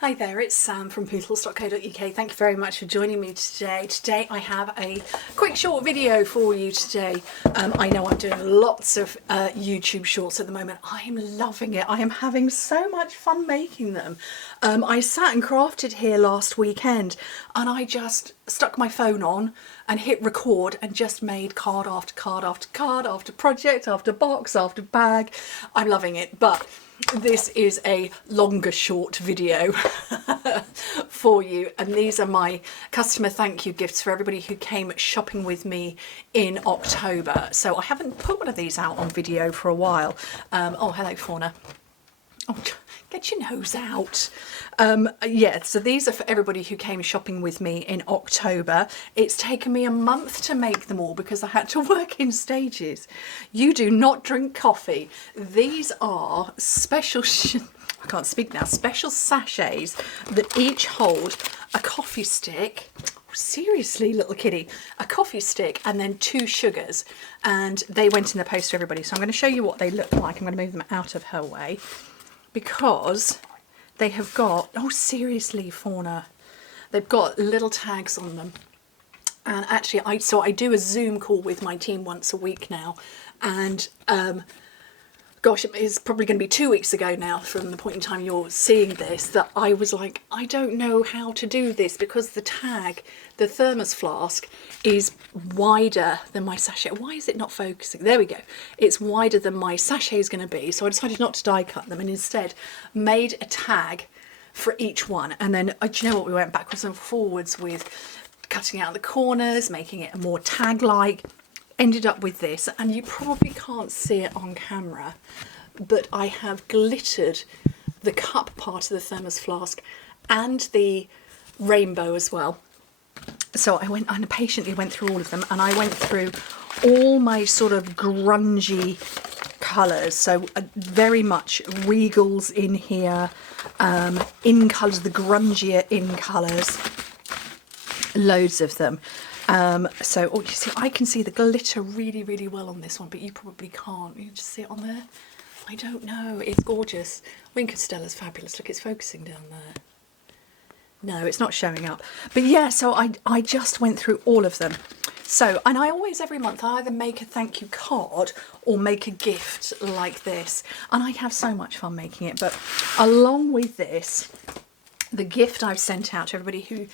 Hi there, it's Sam from Pootles.co.uk. Thank you very much for joining me today. Today I have a quick short video for you today. I know I'm doing lots of YouTube shorts at the moment. I'm loving it. I am having so much fun making them. I sat and crafted here last weekend and I just stuck my phone on and hit record and just made card after card after card after project after box after bag. I'm loving it, but this is a longer short video for you, and these are my customer thank you gifts for everybody who came shopping with me in October. So I haven't put one of these out on video for a while. Oh, hello Fauna. Oh, get your nose out. Yeah, so these are for everybody who came shopping with me in October. It's taken me a month to make them all because I had to work in stages. You do not drink coffee. These are special, I can't speak now, special sachets that each hold a coffee stick. Seriously, little kitty, a coffee stick and then 2 sugars, and they went in the post to everybody. So I'm going to show you what they look like. I'm going to move them out of her way, because they have got, oh seriously Fauna, they've got little tags on them. And actually I do a Zoom call with my team once a week now, and gosh, it's probably going to be 2 weeks ago now from the point in time you're seeing this that I was like, I don't know how to do this because the tag, the thermos flask, is wider than my sachet. Why is it not focusing? There we go. It's wider than my sachet is going to be. So I decided not to die cut them and instead made a tag for each one. And then, do you know what, we went backwards and forwards with cutting out the corners, making it more tag-like. Ended up with this, and you probably can't see it on camera, but I have glittered the cup part of the thermos flask and the rainbow as well. So I went and patiently went through all of them, and I went through all my sort of grungy colours, so very much Regals in here, in colours, the grungier in colours, loads of them. So, oh, you see, I can see the glitter really, really well on this one, but you probably can't. You just see it on there? I don't know. It's gorgeous. Winkerstella's fabulous. Look, it's focusing down there. No, it's not showing up. But yeah, so I just went through all of them. So, and I always, every month, I either make a thank you card or make a gift like this. And I have so much fun making it. But along with this, the gift I've sent out to everybody who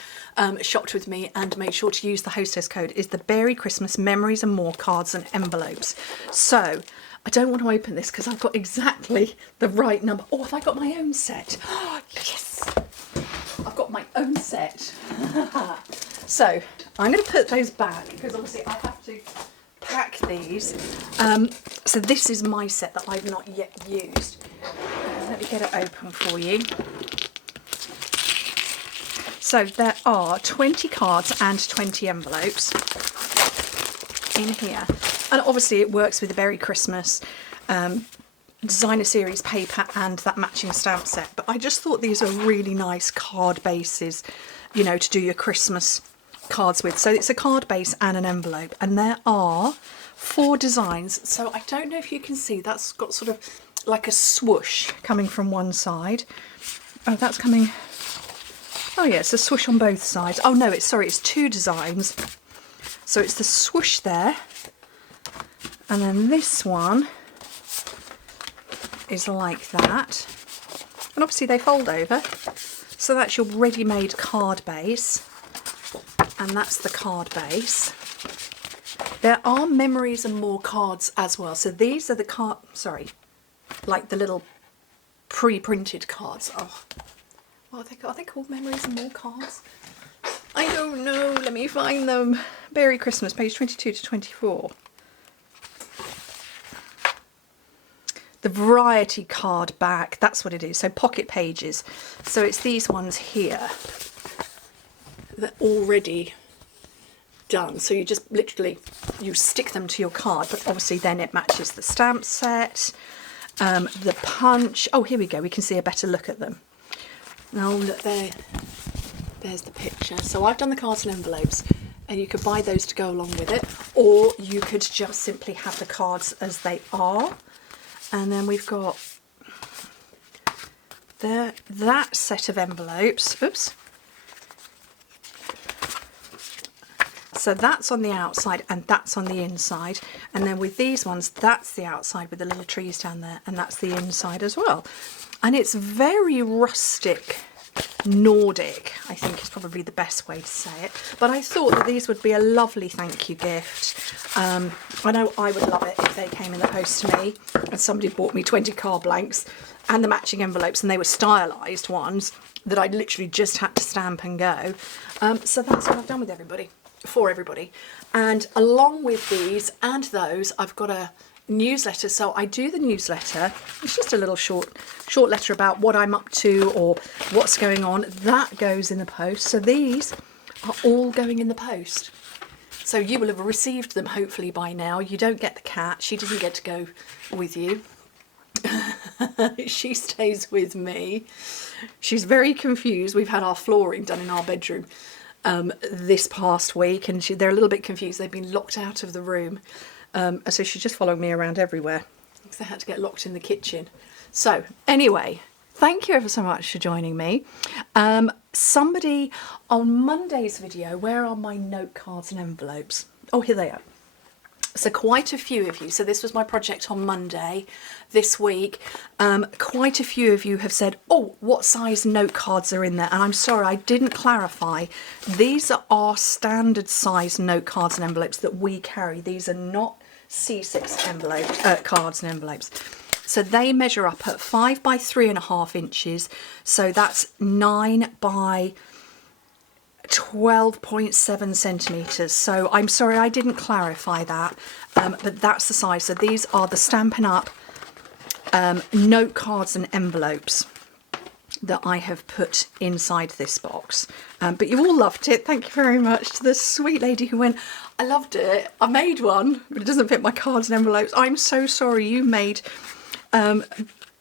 shopped with me and made sure to use the hostess code is the Berry Christmas Memories and More cards and envelopes. So I don't want to open this because I've got exactly the right number. Oh, have I got my own set? Oh, yes, I've got my own set. So I'm going to put those back because obviously I have to pack these. So this is my set that I've not yet used. Let me get it open for you. So there are 20 cards and 20 envelopes in here. And obviously it works with the Berry Christmas designer series paper and that matching stamp set. But I just thought these are really nice card bases, you know, to do your Christmas cards with. So it's a card base and an envelope. And there are 4 designs. So I don't know if you can see, that's got sort of like a swoosh coming from one side. Oh, that's coming... Oh yeah, it's a swoosh on both sides. Oh no, it's 2 designs. So it's the swoosh there, and then this one is like that. And obviously they fold over. So that's your ready-made card base, and that's the card base. There are Memories and More cards as well. So these are the like the little pre-printed cards. Oh. Are they called Memories and More cards? I don't know. Let me find them. Berry Christmas, page 22 to 24. The variety card back. That's what it is. So pocket pages. So it's these ones here. They're already done. So you just literally, you stick them to your card. But obviously then it matches the stamp set. The punch. Oh, here we go. We can see a better look at them. Now look there, there's the picture. So I've done the cards and envelopes, and you could buy those to go along with it, or you could just simply have the cards as they are. And then we've got there, that set of envelopes. Oops. So that's on the outside and that's on the inside. And then with these ones, that's the outside with the little trees down there, and that's the inside as well. And it's very rustic, Nordic, I think is probably the best way to say it. But I thought that these would be a lovely thank you gift. I know I would love it if they came in the post to me and somebody bought me 20 card blanks and the matching envelopes, and they were stylised ones that I literally just had to stamp and go. So that's what I've done with everybody. For everybody. And along with these and those, I've got a newsletter. So I do the newsletter. It's just a little short letter about what I'm up to or what's going on. That goes in the post. So these are all going in the post. So you will have received them hopefully by now. You don't get the cat. She doesn't get to go with you. She stays with me. She's very confused. We've had our flooring done in our bedroom this past week, and they're a little bit confused. They've been locked out of the room, so she's just following me around everywhere because they had to get locked in the kitchen. So anyway, thank you ever so much for joining me. Somebody on Monday's video, where are my note cards and envelopes? Oh, here they are. So quite a few of you, so this was my project on Monday this week, quite a few of you have said, oh, what size note cards are in there? And I'm sorry, I didn't clarify. These are our standard size note cards and envelopes that we carry. These are not C6 envelopes, cards and envelopes. So they measure up at 5 by 3.5 inches. So that's 9 by 12.7 centimetres. So I'm sorry I didn't clarify that, but that's the size. So these are the Stampin' Up! Note cards and envelopes that I have put inside this box. But you all loved it. Thank you very much to the sweet lady who went, I loved it. I made one, but it doesn't fit my cards and envelopes. I'm so sorry. You made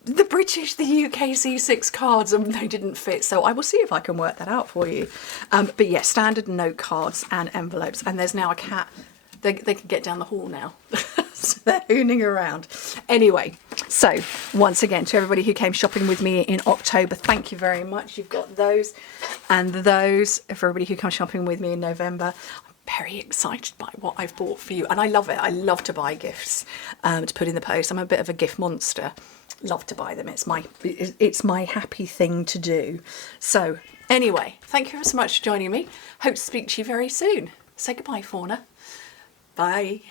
the British, the UK C6 cards, and they didn't fit. So I will see if I can work that out for you. But yeah, standard note cards and envelopes. And there's now a cat. They can get down the hall now. So they're hooning around. Anyway, so once again, to everybody who came shopping with me in October, thank you very much. You've got those and those. For everybody who comes shopping with me in November, I'm very excited by what I've bought for you. And I love it. I love to buy gifts to put in the post. I'm a bit of a gift monster. Love to buy them. It's my happy thing to do. So anyway, thank you so much for joining me. Hope to speak to you very soon. Say goodbye, Fauna. Bye.